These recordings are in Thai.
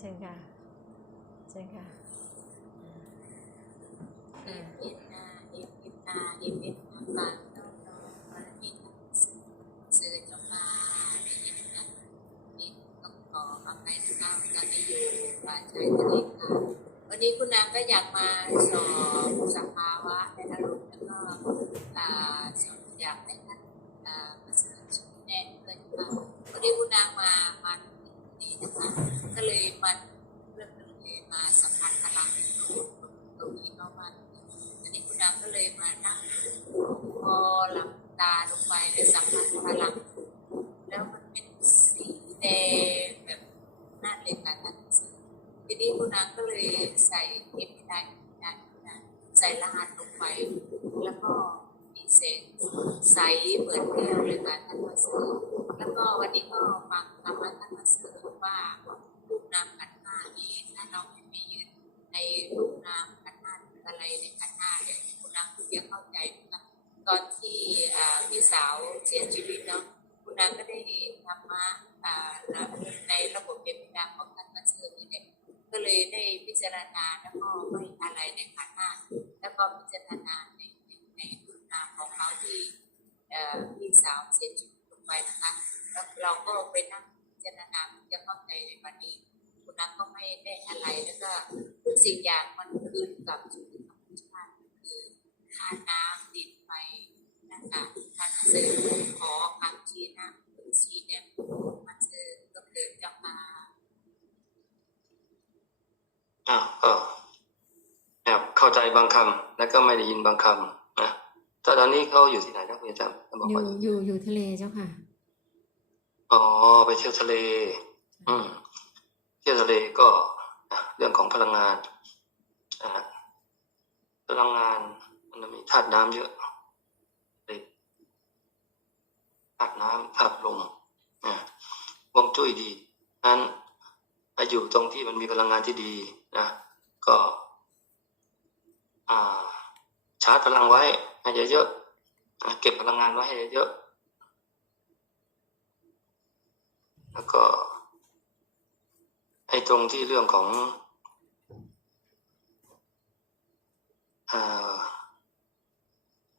เชิญค่ะ เชิญค่ะอ่าเอ็นนาเอ็นเอ็นนาเอ็นเอ็นนาบางน้องน้องบารมีทั้งสื่อจงมาได้ยินนะนี่ต้องขออภัยนะคะการไม่อยู่ป่าชายทะเลค่ะวันนี้คุณนางก็อยากมาสอบสภาวะในอารมณ์แล้วก็อ่าสอบอยากให้ท่านมาเสนอชี้แนะเลยค่ะวันนี้คุณนางมามาที่นี่นะคะ ก็เลยมันเรื่องก็เลยมาสัมผัสพลังตรงนี้เนาะมาอันนี้คุณดาวก็เลยมานั่งพอหลับตาลงไปแล้วสัมผัสพลังแล้วมันเป็นสีแดงแบบน่าเล่นกันนทีนี้คุณนางก็เลยใส่เอ็มได้ได้ได้ใส่รหัสลงไป แล้วก็มีเสียงใสเหมือนแก้วเลยค่ะท่านมาซื้อแล้วก็วันนี้ก็ฟังธรรมะท่านมาซื้อว่า นามขันธ์ห้านี้ถ้าเราไม่มียึดในรูปนามขันธ์ห้าอะไรในขันธ์ห้าเนี่ยคุณนางเพิ่งเข้าใจนะตอนที่พี่สาวเสียชีวิตเนาะคุณนางก็ได้ธรรมะอ่าในระบบเย็นดาของท่านมาซื้อนี่แหละก็เลยได้พิจารณาแล้วก็ไม่อะไรในขันธ์ห้าแล้วก็พิจารณาในในในรูนามของเขาที่พี่สาวเสียชีวิตลงไปนะคะแล้วเราก็ไปนั่งพิจารณาจะเข้าใจในวันนี้ คุณนักก็ไม่ได้อะไรแล้วก็ทุกสิ่งอย่างมันคืนกลับสู่ธรรมชาติคือธาตุน้ำดินไฟนะคะท่านสื่อขอคำชี้หน้าชี้เนี่ยมันสื่อก็เกิดจะมาอะก็แอบเข้าใจบางคำแล้วก็ไม่ได้ยินบางคำนะแต่ตอนนี้เขาอยู่ที่ไหนนะคุณอาจารย์บอกอยู่ว่าอยู่อยู่ทะเลเจ้าค่ะอ๋อไปเที่ยวทะเล อืม เที่ยวทะเลก็เรื่องของพลังงานพลังงานมันมีธาตุน้ำเยอะธาตุน้ำธาตุลมอะวงจุ้ยดีนั้นถ้าอยู่ตรงที่มันมีพลังงานที่ดีนะก็ชาร์จพลังไว้ให้เยอะๆเก็บพลังงานไว้ให้เยอะๆแล้วก็ ไอ้ตรงที่เรื่องของ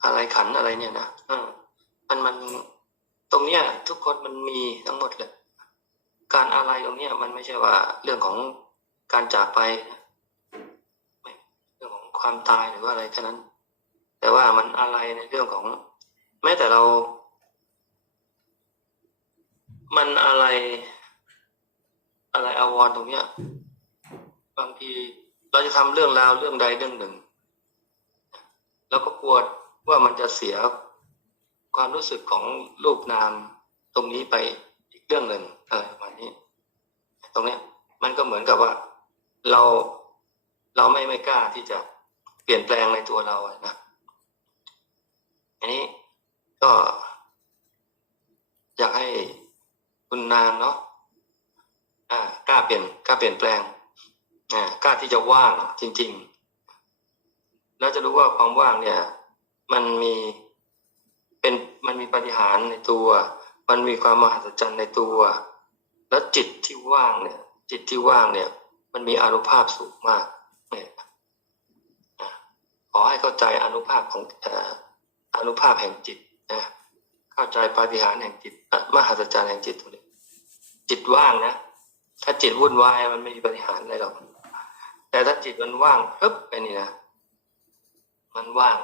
อะไรขันอะไรเนี่ยนะมันมันตรงเนี้ย ทุกคนมันมีทั้งหมดเลย การอะไรตรงเนี้ย มันไม่ใช่ว่าเรื่องของการจากไปเรื่องของความตายหรือว่าอะไรแค่นั้น แต่ว่ามันอะไรในเรื่องของ แม้แต่เรา มันอะไร อะไรอาวรณ์ตรงเนี้ย บางทีเราจะทำเรื่องราวเรื่องใดเรื่องหนึ่ง แล้วก็กลัวว่ามันจะเสียความรู้สึกของรูปนามตรงนี้ไปอีกเรื่องหนึ่งอะไรประมาณนี้ ตรงเนี้ย มันก็เหมือนกับว่า เราเราไม่ไม่กล้าที่จะเปลี่ยนแปลงในตัวเราอนะอันนี้ก็ อยากให้คุณนางเนาะ ล้าเปลี่ยนกล้าเปลี่ยนแปลงกล้าที่จะว่างจริง ๆ แล้วจะรู้ว่าความว่างเนี่ย มันมีเป็นมันมีปฏิหารในตัว มันมีความมหัศจรรย์ในตัว แล้วจิตที่ว่างเนี่ย จิตที่ว่างเนี่ย มันมีอานุภาพสูงมากเนี่ยขอให้เข้าใจอนุภาพของอนุภาพแห่งจิตนะเข้าใจปฏิหารแห่งจิตมหัศจรรย์แห่งจิตตรงนี้จิตว่างนะ ถ้าจิตวุ่นวายมันไม่มีปาฏิหาริย์อะไรหรอกแต่ถ้าจิตมันว่างปึ๊บไปนี่นะมันว่าง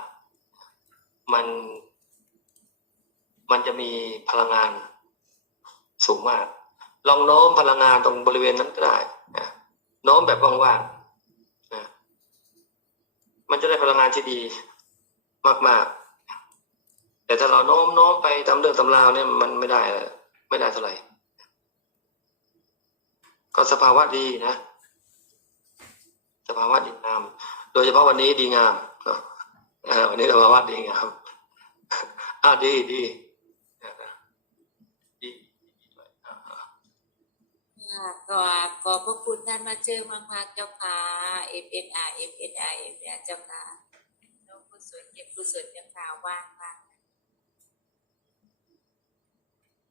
มัน มันจะมีพลังงานสูงมาก ลองโน้มพลังงานตรงบริเวณนั้นก็ได้นะโน้มแบบว่างๆนะมันจะได้พลังงานที่ดีมากๆ แต่ถ้าเราโน้มโน้มไปตามเรื่องตำราวเนี่ยมันไม่ได้เลยไม่ได้เท่าไหร่ ก็สภาวะดีนะ สภาวะดีงาม โดยเฉพาะวันนี้ดีงามเนาะวันนี้สภาวะดีงามอ่าดีดีดีดีด้วยอ่าค่ะก็ขอบพระคุณท่านมาเจอมากๆเจ้าค่ะ FNR FNR FNR เจ้าค่ะน้องกุศลเก็บกุศลเจ้าค่ะว่างมาก